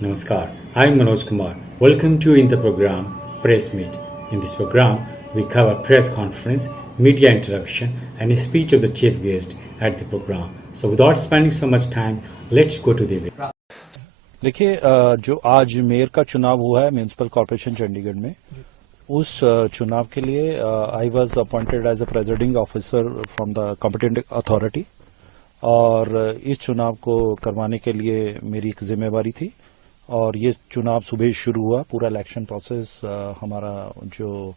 Namaskar, I'm Manoj Kumar. Welcome to in the program Press Meet. In this program, we cover press conference, media interaction, and a speech of the chief guest at the program. So, without spending so much time, let's go to the event. देखिए, जो आज mayor का चुनाव हुआ है municipal corporation Chandigarh में, उस चुनाव के लिए I was appointed as a presiding officer from the competent authority और इस चुनाव को करवाने के लिए मेरी एक जिम्मेवारी थी। और ये चुनाव सुबह शुरू हुआ, पूरा इलेक्शन प्रोसेस हमारा जो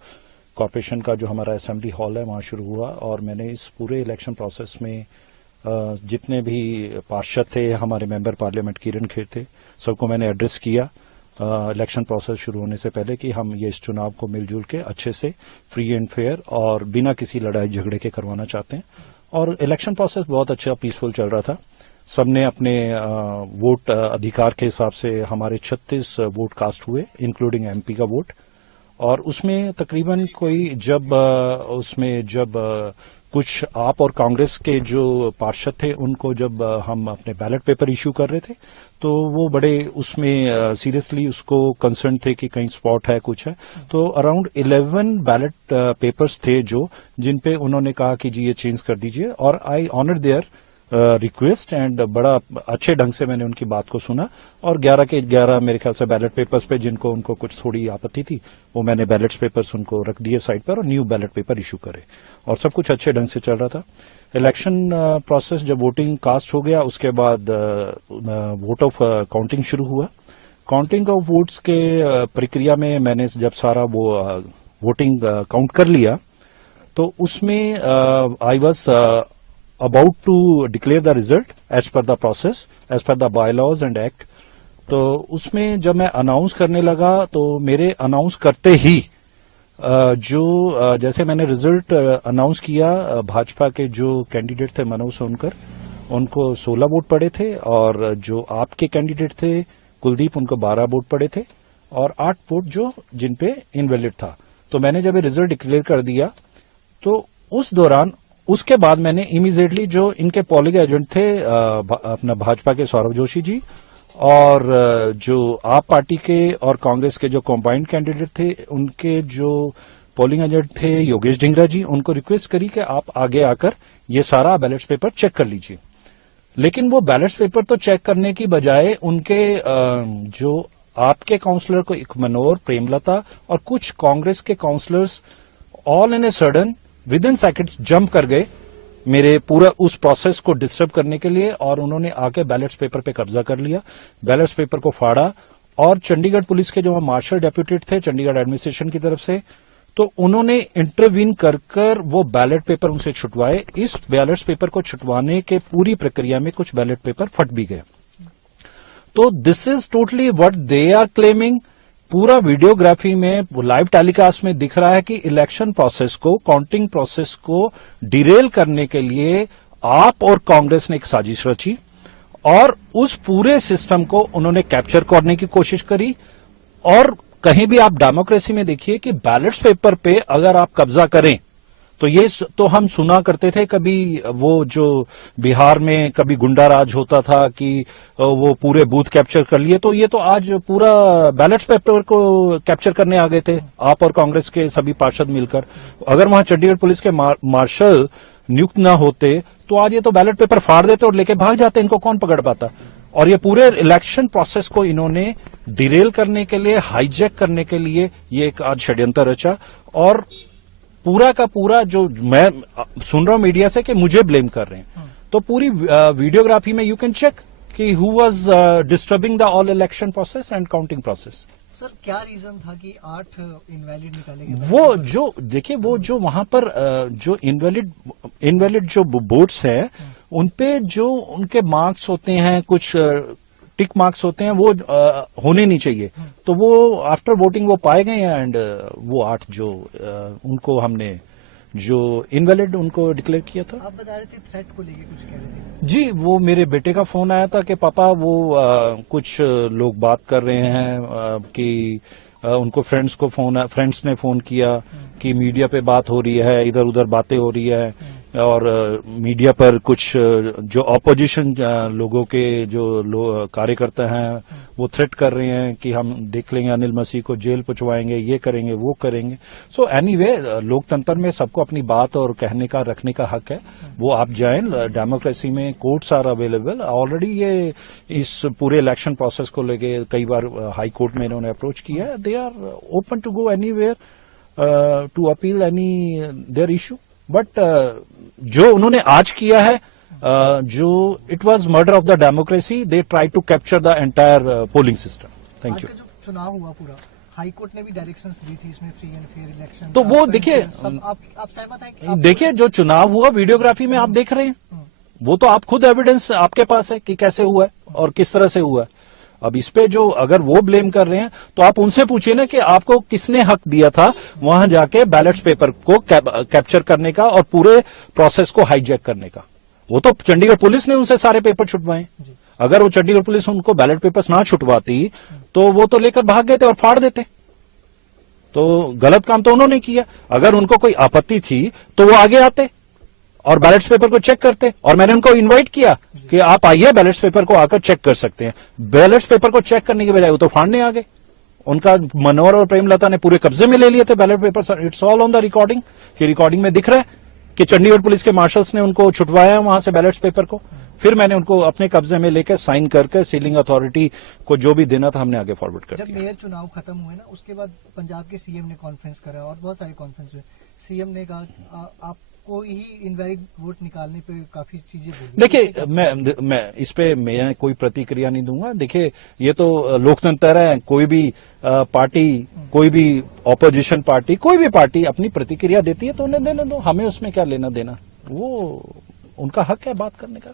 कॉर्पोरेशन का जो हमारा असेंबली हॉल है वहां शुरू हुआ और मैंने इस पूरे इलेक्शन प्रोसेस में जितने भी पार्षद थे, हमारे मेंबर पार्लियामेंट किरण खेर थे, सबको मैंने एड्रेस किया इलेक्शन प्रोसेस शुरू होने से पहले कि हम ये इस चुनाव को मिलजुल के अच्छे से फ्री एंड फेयर और बिना किसी लड़ाई झगड़े के करवाना चाहते हैं। और इलेक्शन प्रोसेस बहुत अच्छा पीसफुल चल रहा था। सबने अपने वोट अधिकार के हिसाब से हमारे 36 वोट कास्ट हुए, इंक्लूडिंग एमपी का वोट। और उसमें तकरीबन कोई जब कुछ आप और कांग्रेस के जो पार्षद थे उनको जब हम अपने बैलेट पेपर इश्यू कर रहे थे तो वो बड़े उसमें सीरियसली उसको कंसर्न थे कि कहीं स्पॉट है, कुछ है। तो अराउंड 11 बैलेट पेपर्स थे जो जिन पे उन्होंने कहा कि जी ये चेंज कर दीजिए और I honour their request and बड़ा अच्छे ढंग से मैंने उनकी बात को सुना और 11 के 11 मेरे ख्याल से बैलेट पेपर्स पे जिनको उनको कुछ थोड़ी आपत्ति थी वो मैंने बैलेट पेपर्स उनको रख दिए साइड पर और न्यू बैलेट पेपर इशू करे और सब कुछ अच्छे ढंग से चल रहा था। इलेक्शन प्रोसेस जब वोटिंग कास्ट हो गया उसके बाद वोट ऑफ काउंटिंग शुरू हुआ। काउंटिंग ऑफ वोट्स के प्रक्रिया में मैंने जब सारा वो वोटिंग काउंट कर लिया तो उसमें I was about to declare the result as per the process, as per the bylaws and act। तो उसमें जब मैं अनाउंस करने लगा तो मेरे अनाउंस करते ही जैसे मैंने रिजल्ट अनाउंस किया, भाजपा के जो कैंडिडेट थे मनोज सोनकर उनको 16 वोट पड़े थे और जो आपके कैंडिडेट थे कुलदीप उनको 12 वोट पड़े थे और 8 वोट जो जिन पे इनवैलिड था। तो मैंने जब रिजल्ट डिक्लेयर कर दिया तो उस दौरान उसके बाद मैंने इमीडिएटली जो इनके पोलिंग एजेंट थे अपना भाजपा के सौरभ जोशी जी और जो आप पार्टी के और कांग्रेस के जो कंबाइंड कैंडिडेट थे उनके जो पोलिंग एजेंट थे योगेश ढिंगरा जी, उनको रिक्वेस्ट करी कि आप आगे आकर ये सारा बैलेट पेपर चेक कर लीजिए। लेकिन वो बैलेट पेपर तो चेक करने की बजाय उनके जो आपके काउंसलर को एक मनोहर, प्रेमलता और कुछ कांग्रेस के councillors all in a sudden within seconds jump कर गए मेरे पूरा उस प्रोसेस को डिस्टर्ब करने के लिए और उन्होंने आके बैलेट पेपर पे कब्जा कर लिया, बैलेट पेपर को फाड़ा और चंडीगढ़ पुलिस के जो मार्शल डेप्यूटेड थे चंडीगढ़ एडमिनिस्ट्रेशन की तरफ से, तो उन्होंने इंटरवीन कर वो बैलेट पेपर उनसे छुटवाए। इस बैलेट पेपर को छुटवाने के पूरी प्रक्रिया में कुछ बैलेट पेपर फट भी गए। तो this is totally what they are claiming. पूरा वीडियोग्राफी में लाइव टेलीकास्ट में दिख रहा है कि इलेक्शन प्रोसेस को, काउंटिंग प्रोसेस को डिरेल करने के लिए आप और कांग्रेस ने एक साजिश रची और उस पूरे सिस्टम को उन्होंने कैप्चर करने की कोशिश करी। और कहीं भी आप डेमोक्रेसी में देखिए कि बैलेट पेपर पे अगर आप कब्जा करें तो ये तो हम सुना करते थे, कभी वो जो बिहार में कभी गुंडा राज होता था कि वो पूरे बूथ कैप्चर कर लिए, तो ये तो आज पूरा बैलेट पेपर को कैप्चर करने आ गए थे आप और कांग्रेस के सभी पार्षद मिलकर। अगर वहां चंडीगढ़ पुलिस के मार्शल नियुक्त न होते तो आज ये तो बैलेट पेपर फाड़ देते और लेके भाग जाते, इनको कौन पकड़ पाता। और ये पूरे इलेक्शन प्रोसेस को इन्होंने डिरेल करने के लिए, हाईजैक करने के लिए ये एक आज षड्यंत्र रचा। और पूरा का पूरा जो मैं सुन रहा हूं मीडिया से कि मुझे ब्लेम कर रहे हैं, तो पूरी वीडियोग्राफी में यू कैन चेक कि who was disturbing the all election process and counting process. Sir क्या रीजन था कि 8 इनवैलिड निकाले गए? वो जो देखिए वो जो वहां पर जो इनवैलिड जो वोट्स है उनपे जो उनके मार्क्स होते हैं, कुछ टिक मार्क्स होते हैं, वो होने नहीं चाहिए। तो वो आफ्टर वोटिंग वो पाए गए हैं एंड वो 8 जो उनको हमने जो इनवैलिड उनको डिक्लेयर किया था। आप बता रहे थे थ्रेट को लेके कुछ कह रहे थे? जी, वो मेरे बेटे का फोन आया था कि पापा वो कुछ लोग बात कर रहे हैं कि उनको फ्रेंड्स ने फोन किया कि मीडिया पे बात हो रही है, इधर उधर बातें हो रही है और मीडिया पर कुछ जो ऑपोजिशन लोगों के जो कार्यकर्ता हैं वो थ्रेट कर रहे हैं कि हम देख लेंगे, अनिल मसीह को जेल पहुंचवाएंगे, ये करेंगे वो करेंगे। सो एनीवे लोकतंत्र में सबको अपनी बात और कहने का रखने का हक है। वो आप जाएं, डेमोक्रेसी में कोर्ट्स आर अवेलेबल। ऑलरेडी ये इस पूरे इलेक्शन प्रोसेस को लेके कई बार हाई कोर्ट में इन्होंने अप्रोच किया है। They are open to go anywhere to appeal any their issue. But जो उन्होंने आज किया है, जो it was murder of the democracy, they try to capture the entire polling system. Thank आज यू। का जो चुनाव हुआ पूरा, हाई कोर्ट ने भी डायरेक्शंस दी थी इसमें फ्री एंड फेयर इलेक्शन। तो वो देखिए, आप सहमत हैं कि देखिए जो चुनाव हुआ वीडियोग्राफी में आप देख रहे हैं, वो तो आप खुद एविडेंस आपके पास है कि कैसे हुआ है और किस तरह से हुआ है। अब इस पे जो अगर वो ब्लेम कर रहे हैं तो आप उनसे पूछिए ना कि आपको किसने हक दिया था वहां जाके बैलेट पेपर को कैप्चर करने का और पूरे प्रोसेस को हाईजैक करने का। वो तो चंडीगढ़ पुलिस ने उनसे सारे पेपर छुटवाए। अगर वो चंडीगढ़ पुलिस उनको बैलेट पेपर्स ना छुटवाती तो वो तो लेकर भाग गए थे और फाड़ देते। तो गलत काम तो उन्होंने किया। अगर उनको कोई आपत्ति थी तो वो आगे आते और बैलेट पेपर को चेक करते। और मैंने उनको इनवाइट किया कि आप आइए, बैलेट पेपर को आकर चेक कर सकते हैं। बैलेट पेपर को चेक करने के बजाय वो तो फाड़ने आ गए। उनका मनोहर और प्रेमलता ने पूरे कब्जे में ले लिए थे ballot paper. It's all on the recording, कि रिकॉर्डिंग में दिख रहा है कि चंडीगढ़ पुलिस के मार्शल्स ने उनको छुटवाया वहां से बैलेट पेपर को। फिर मैंने उनको अपने कब्जे में लेकर साइन करके सीलिंग अथॉरिटी को जो भी देना था हमने आगे फॉरवर्ड कर जब दिया। मेयर चुनाव खत्म हुए ना, उसके बाद पंजाब के सीएम ने कॉन्फ्रेंस करा और बहुत सारे कॉन्फ्रेंस हुए। सीएम ने कहा आपको ही इनवैलिड वोट निकालने पे काफी चीजें बोली। देखिए, मैं इस पे मैं कोई प्रतिक्रिया नहीं दूंगा। देखिए, ये तो लोकतंत्र है। कोई भी पार्टी, कोई भी ऑपोजिशन पार्टी, कोई भी पार्टी अपनी प्रतिक्रिया देती है तो उन्हें देने दो। हमें उसमें क्या लेना देना, वो उनका हक है बात करने का।